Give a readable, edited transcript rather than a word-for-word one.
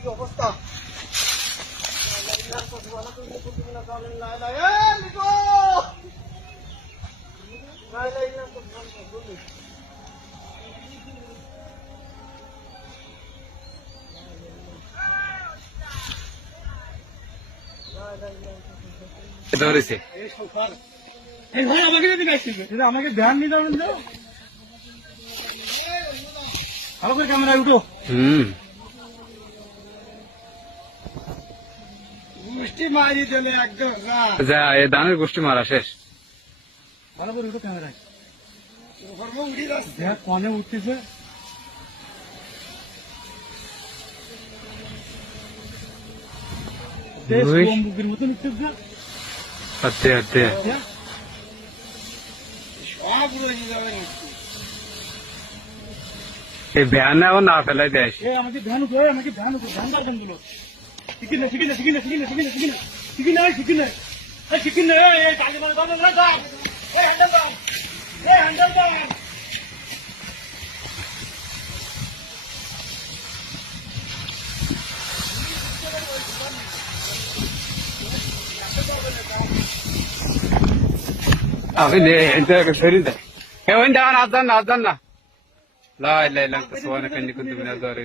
কি অবস্থা? ধরেছে আমাকে ধ্যান নিয়ে যাবেন তো, ভালো করে ক্যামেরায় উঠো। গোষ্ঠী মারি দিলে একদম যা এ ধানের গোষ্ঠী মারা শেষ। ভালো করে উঠো ক্যামেরায়, দেখ কনে উঠতেছে। বুকের মতন উঠতেছে হাতে হাতে সব রয়ে যাবে। এই ভ্যান এখন না ফেলাই দেয়। আমাকে ধ্যান উঠো, আমাকে ধ্যান উঠো, ধ্যান দার্জন গুলো শিখি না, শিখি না, শিখি না, শিখি না, শিখি না, শিখি না, শিখি না, শিখি না, শিখি না, কাজে মানে বাবা না দাও, হ্যান্ডেল দাও, হ্যান্ডেল দাও। আমি শরীর দেয় ওই আজান না আজান না লাই লাই লাগতো সোয়ানে কান্দি কুন্দি মিনা ধরে